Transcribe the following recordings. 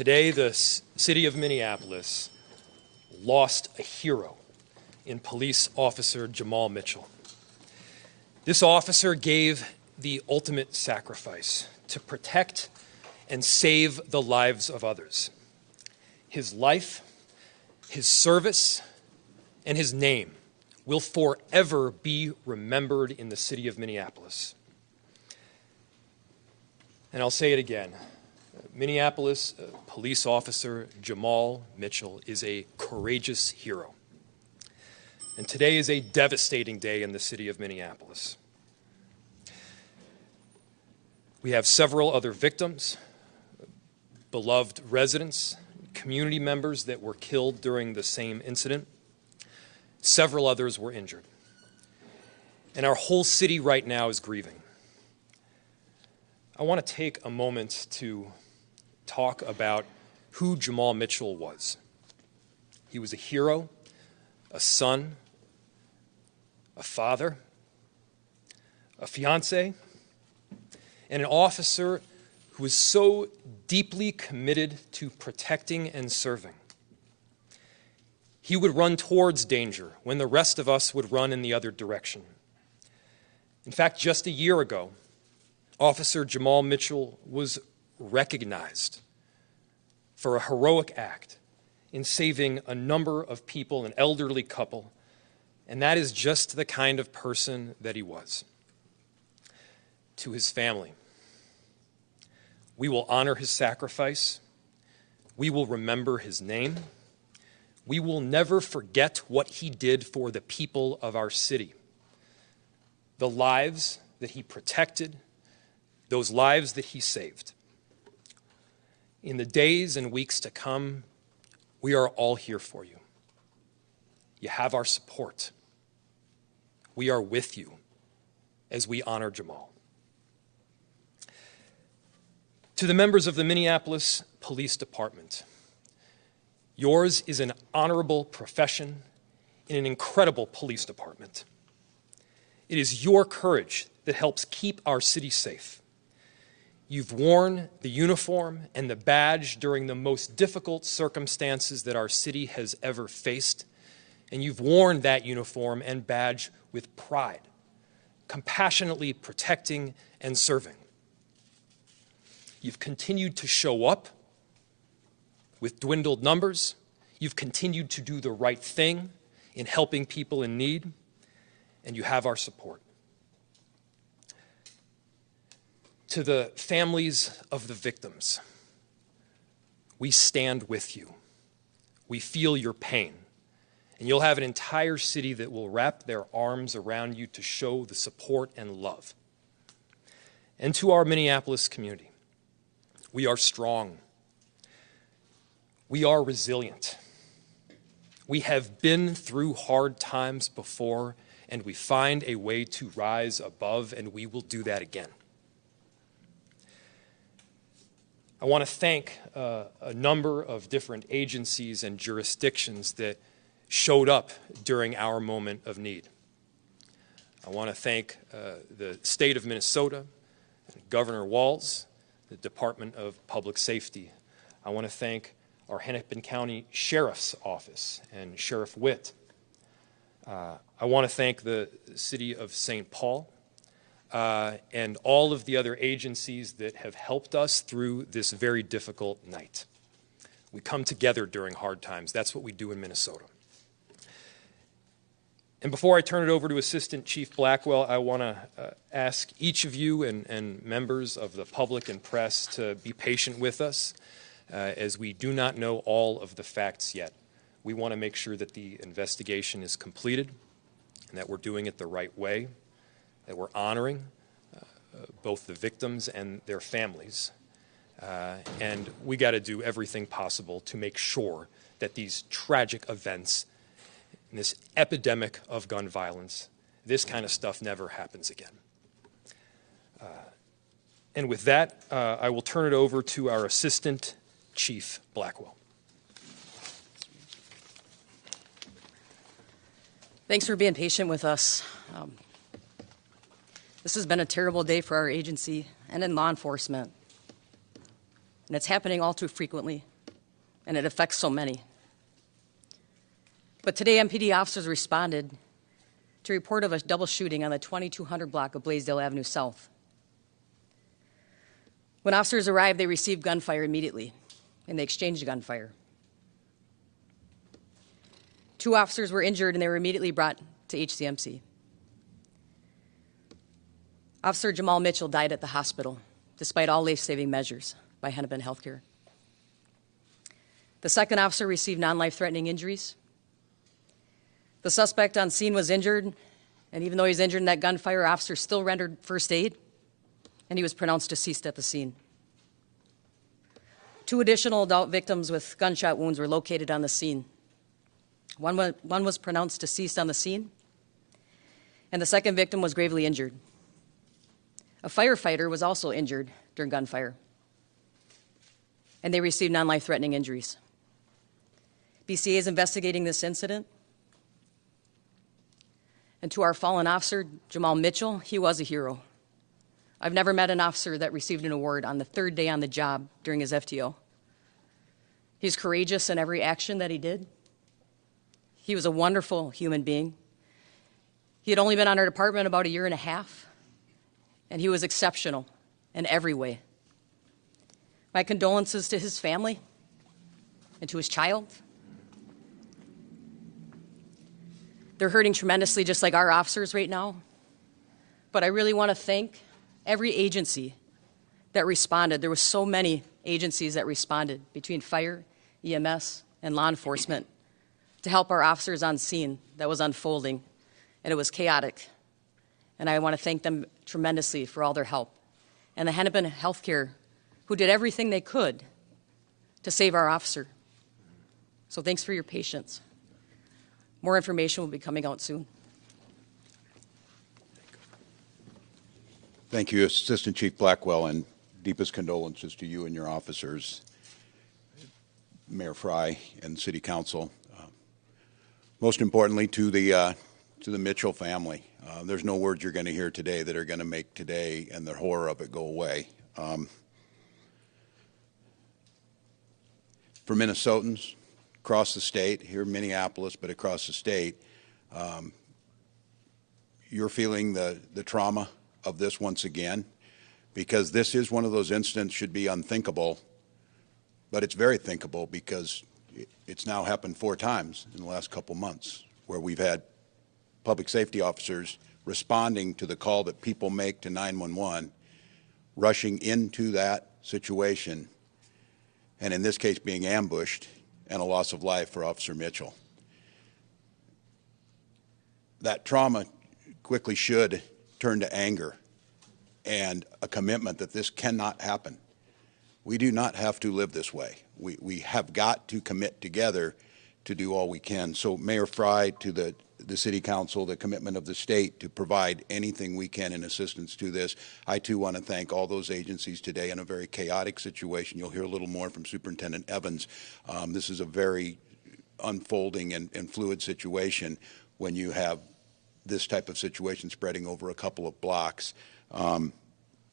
Today, the city of Minneapolis lost a hero in police officer Jamal Mitchell. This officer gave the ultimate sacrifice to protect and save the lives of others. His life, his service, and his name will forever be remembered in the city of Minneapolis. And I'll say it again. Minneapolis police officer Jamal Mitchell is a courageous hero. And today is a devastating day in the city of Minneapolis. We have several other victims, beloved residents, community members that were killed during the same incident. Several others were injured. And our whole city right now is grieving. I want to take a moment to talk about who Jamal Mitchell was. He was a hero, a son, a father, a fiance, and an officer who was so deeply committed to protecting and serving. He would run towards danger when the rest of us would run in the other direction. In fact, just a year ago, Officer Jamal Mitchell was recognized for a heroic act in saving a number of people, an elderly couple, and that is just the kind of person that he was. To his family, we will honor his sacrifice. We will remember his name. We will never forget what he did for the people of our city. The lives that he protected, those lives that he saved. In the days and weeks to come, we are all here for you. You have our support. We are with you as we honor Jamal. To the members of the Minneapolis Police Department, yours is an honorable profession in an incredible police department. It is your courage that helps keep our city safe. You've worn the uniform and the badge during the most difficult circumstances that our city has ever faced, and you've worn that uniform and badge with pride, compassionately protecting and serving. You've continued to show up with dwindled numbers. You've continued to do the right thing in helping people in need, and you have our support. To the families of the victims, we stand with you. We feel your pain, and you'll have an entire city that will wrap their arms around you to show the support and love. And to our Minneapolis community, we are strong. We are resilient. We have been through hard times before, and we find a way to rise above, and we will do that again. I want to thank a number of different agencies and jurisdictions that showed up during our moment of need. I want to thank the state of Minnesota, Governor Walz, the Department of Public Safety. I want to thank our Hennepin County Sheriff's Office and Sheriff Witt. I want to thank the city of St. Paul and all of the other agencies that have helped us through this very difficult night. We come together during hard times. That's what we do in Minnesota. And before I turn it over to Assistant Chief Blackwell, I want to ask each of you and members of the public and press to be patient with us as we do not know all of the facts yet. We want to make sure that the investigation is completed and that we're doing it the right way, that we're honoring both the victims and their families. And we got to do everything possible to make sure that these tragic events and this epidemic of gun violence, this kind of stuff never happens again. And with that, I will turn it over to our Assistant Chief Blackwell. Thanks for being patient with us. This has been a terrible day for our agency and in law enforcement. and it's happening all too frequently, and it affects so many. But today, MPD officers responded to a report of a double shooting on the 2200 block of Blaisdell Avenue South. When officers arrived, they received gunfire immediately, and they exchanged gunfire. 2 officers were injured, and they were immediately brought to HCMC. Officer Jamal Mitchell died at the hospital, despite all life-saving measures by Hennepin Healthcare. The second officer received non-life-threatening injuries. The suspect on scene was injured, and even though he was injured in that gunfire, officers still rendered first aid, and he was pronounced deceased at the scene. 2 additional adult victims with gunshot wounds were located on the scene. One was pronounced deceased on the scene, and the second victim was gravely injured. A firefighter was also injured during gunfire, and they received non-life-threatening injuries. BCA is investigating this incident. And to our fallen officer, Jamal Mitchell, he was a hero. I've never met an officer that received an award on the 3rd day on the job during his FTO. He's courageous in every action that he did. He was a wonderful human being. He had only been on our department about 1.5 years, and he was exceptional in every way. My condolences to his family and to his child. They're hurting tremendously, just like our officers right now. But I really want to thank every agency that responded. There were so many agencies that responded between fire, EMS, and law enforcement to help our officers on scene that was unfolding, and it was chaotic. And I want to thank them tremendously for all their help. And the Hennepin Healthcare, who did everything they could to save our officer. So thanks for your patience. More information will be coming out soon. Thank you, Assistant Chief Blackwell, and deepest condolences to you and your officers, Mayor Fry and City Council. Most importantly, to the Mitchell family. There's no words you're going to hear today that are going to make today and the horror of it go away. For Minnesotans across the state, here in Minneapolis, but across the state, you're feeling the trauma of this once again, because this is one of those incidents should be unthinkable, but it's very thinkable because it's now happened 4 times in the last couple months where we've had public safety officers responding to the call that people make to 911, rushing into that situation, and in this case being ambushed, and a loss of life for Officer Mitchell. That trauma quickly should turn to anger and a commitment that this cannot happen. We do not have to live this way. We have got to commit together to do all we can. So Mayor Fry, to the City Council, the commitment of the state to provide anything we can in assistance to this. I too want to thank all those agencies today in a very chaotic situation. You'll hear a little more from Superintendent Evans. This is a very unfolding and fluid situation when you have this type of situation spreading over a couple of blocks.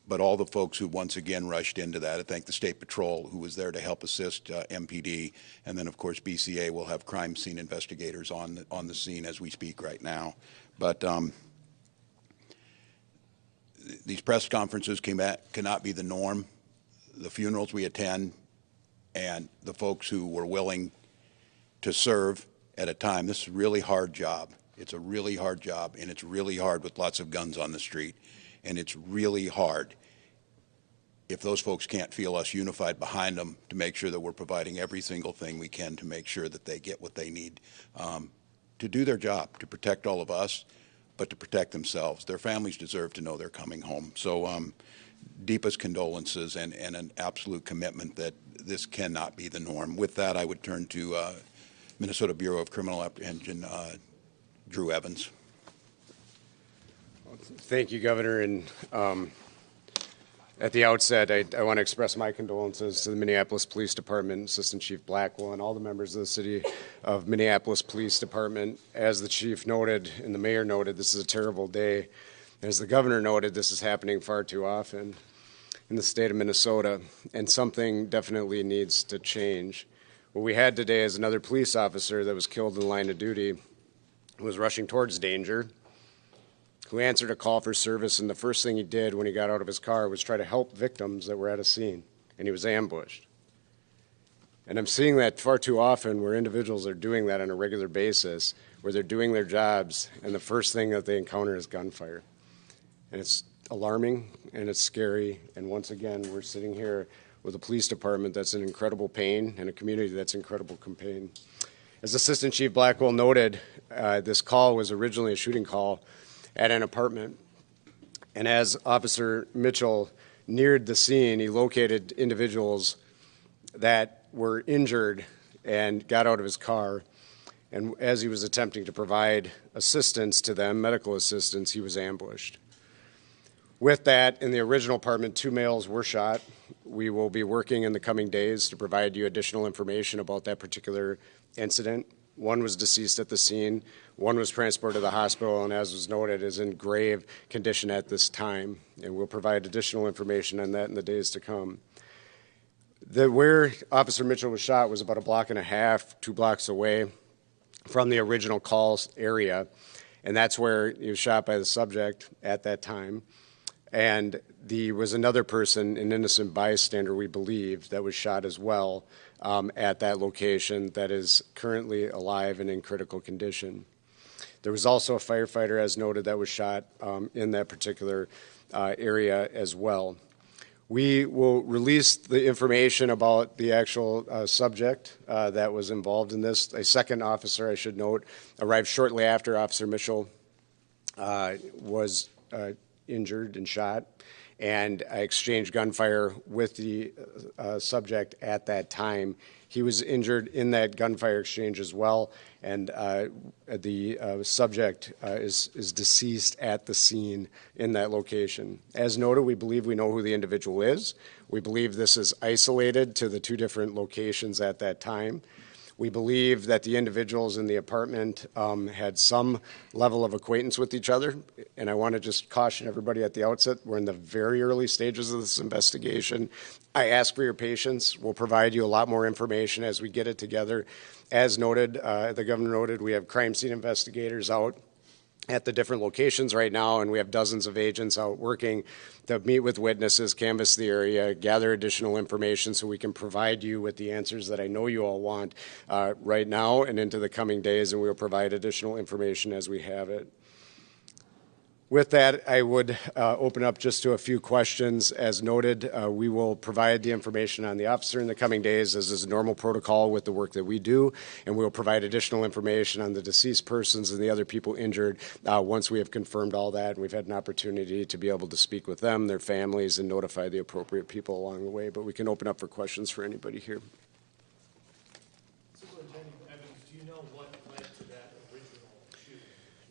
But all the folks who once again rushed into that, I thank the State Patrol who was there to help assist MPD, and then of course BCA will have crime scene investigators on the scene as we speak right now. But these press conferences cannot be the norm. The funerals we attend and the folks who were willing to serve at a time, this is a really hard job. It's a really hard job, and it's really hard with lots of guns on the street. And it's really hard if those folks can't feel us unified behind them to make sure that we're providing every single thing we can to make sure that they get what they need to do their job, to protect all of us, but to protect themselves. Their families deserve to know they're coming home. So deepest condolences and an absolute commitment that this cannot be the norm. With that, I would turn to Minnesota Bureau of Criminal Apprehension, Drew Evans. Thank you, Governor. And at the outset, I want to express my condolences to the Minneapolis Police Department, Assistant Chief Blackwell, and all the members of the City of Minneapolis Police Department. As the Chief noted and the Mayor noted, this is a terrible day. As the Governor noted, this is happening far too often. in the state of Minnesota, and something definitely needs to change. What we had today is another police officer that was killed in the line of duty, who was rushing towards danger, who answered a call for service, and the first thing he did when he got out of his car was try to help victims that were at a scene, and he was ambushed. And I'm seeing that far too often where individuals are doing that on a regular basis, where they're doing their jobs, and the first thing that they encounter is gunfire. And it's alarming, and it's scary, and once again, we're sitting here with a police department that's in incredible pain and a community that's in incredible pain. As Assistant Chief Blackwell noted, this call was originally a shooting call at an apartment, and as Officer Mitchell neared the scene, he located individuals that were injured and got out of his car, and as he was attempting to provide assistance to them, medical assistance, he was ambushed. With that, in the original apartment, 2 males were shot. We will be working in the coming days to provide you additional information about that particular incident. One was deceased at the scene. One was transported to the hospital and, as was noted, is in grave condition at this time. And we'll provide additional information on that in the days to come. Where Officer Mitchell was shot was about a block and a half, 2 blocks away from the original call area. And that's where he was shot by the subject at that time. And there was another person, an innocent bystander, we believe, that was shot as well at that location that is currently alive and in critical condition. There was also a firefighter, as noted, that was shot in that particular area as well. We will release the information about the actual subject that was involved in this. A second officer, I should note, arrived shortly after Officer Mitchell was injured and shot, and I exchanged gunfire with the subject at that time. He was injured in that gunfire exchange as well, and the subject is deceased at the scene in that location. As noted, we believe we know who the individual is. We believe this is isolated to the 2 different locations at that time. We believe that the individuals in the apartment had some level of acquaintance with each other, and I want to just caution everybody at the outset, we're in the very early stages of this investigation. I ask for your patience. We'll provide you a lot more information as we get it together. As noted, the governor noted, we have crime scene investigators out at the different locations right now, and we have dozens of agents out working to meet with witnesses, canvass the area, gather additional information so we can provide you with the answers that I know you all want right now and into the coming days, and we'll provide additional information as we have it. With that, I would open up just to a few questions. As noted, we will provide the information on the officer in the coming days, as is normal protocol with the work that we do, and we will provide additional information on the deceased persons and the other people injured once we have confirmed all that, and we've had an opportunity to be able to speak with them, their families, and notify the appropriate people along the way. But we can open up for questions for anybody here.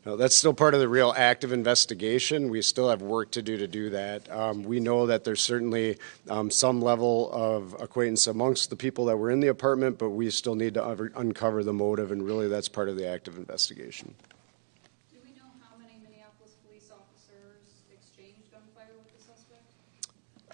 No, that's still part of the real active investigation. We still have work to do that. We know that there's certainly some level of acquaintance amongst the people that were in the apartment, but we still need to uncover the motive, and really that's part of the active investigation. Do we know how many Minneapolis police officers exchanged gunfire with the suspect?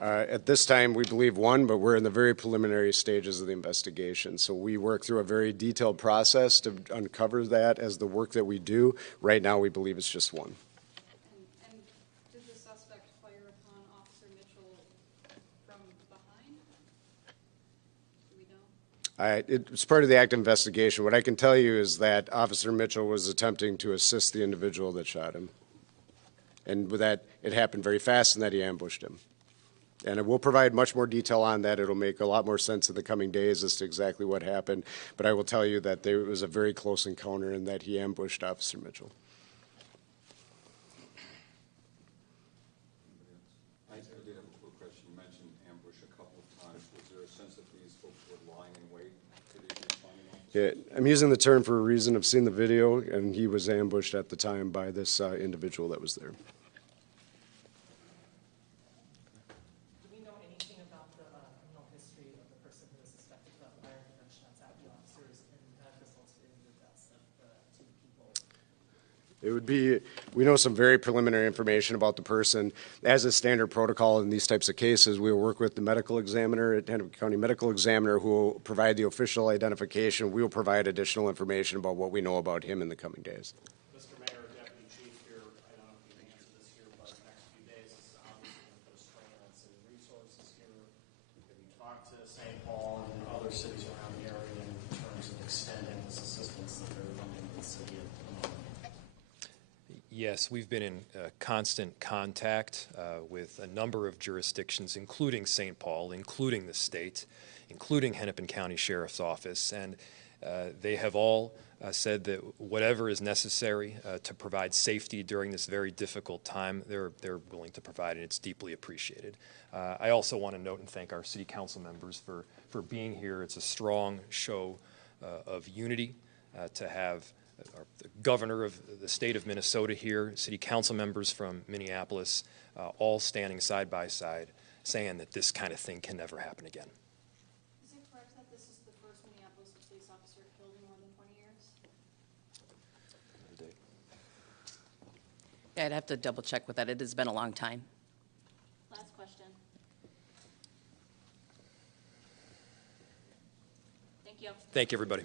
At this time, we believe 1, but we're in the very preliminary stages of the investigation. So we work through a very detailed process to uncover that as the work that we do. Right now, we believe it's just 1. And did the suspect fire upon Officer Mitchell from behind? Do we know? It's part of the active investigation. What I can tell you is that Officer Mitchell was attempting to assist the individual that shot him. And with that, it happened very fast, and that he ambushed him. And I will provide much more detail on that. It'll make a lot more sense in the coming days as to exactly what happened. But I will tell you that there was a very close encounter and that he ambushed Officer Mitchell. I did have a quick question. You mentioned ambush a couple of times. Was there a sense that these folks were lying in wait for these responding officers? Yeah, I'm using the term for a reason. I've seen the video, and he was ambushed at the time by this individual that was there. It would be, we know some very preliminary information about the person. As a standard protocol in these types of cases, we will work with the medical examiner at Hennepin County Medical Examiner who will provide the official identification. We will provide additional information about what we know about him in the coming days. Mr. Mayor, Deputy Chief here, I don't know if you can answer this here, but the next few days is obviously going to put a strain on city resources here. Have you talked to St. Paul and other cities around the area in terms of extending this assistance that they're lending to the city at the moment? Yes, we've been in constant contact with a number of jurisdictions, including St. Paul, including the state, including Hennepin County Sheriff's Office, and they have all said that whatever is necessary to provide safety during this very difficult time, they're willing to provide, and it's deeply appreciated. I also want to note and thank our city council members for being here. It's a strong show of unity to have the governor of the state of Minnesota here, city council members from Minneapolis, all standing side by side, saying that this kind of thing can never happen again. Is it correct that this is the first Minneapolis police officer killed in more than 20 years? Yeah, I'd have to double check with that. It has been a long time. Last question. Thank you. Thank you, everybody.